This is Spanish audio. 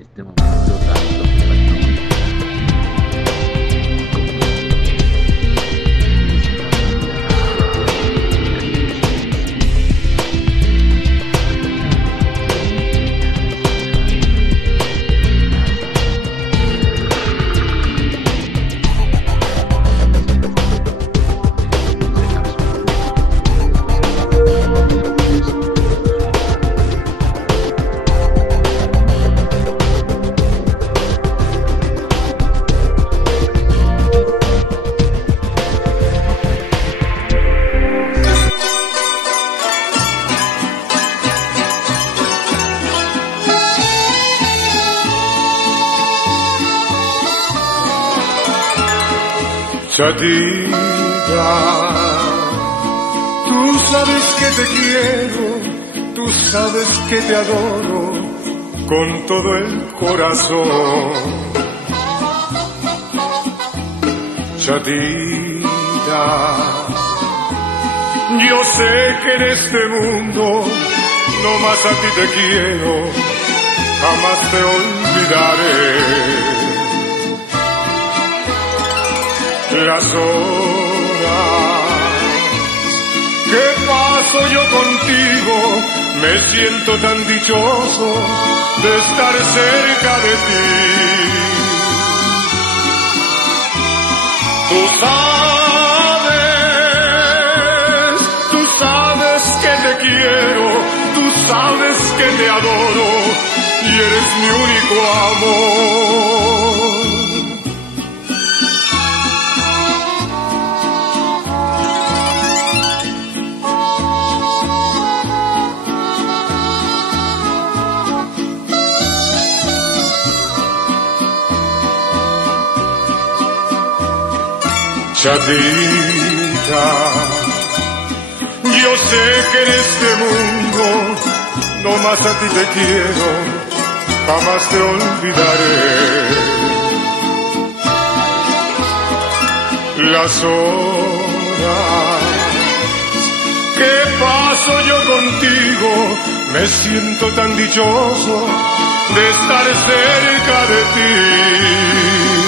este momento tanto impactante. Chatita, tú sabes que te quiero, tú sabes que te adoro con todo el corazón. Chatita, yo sé que en este mundo no más a ti te quiero, jamás te olvidaré. Las horas que paso yo contigo, me siento tan dichoso de estar cerca de ti. Tú sabes que te quiero, tú sabes que te adoro y eres mi único amor. Chatita, yo sé que en este mundo no más a ti te quiero, jamás te olvidaré. Las horas que paso yo contigo, me siento tan dichoso de estar cerca de ti.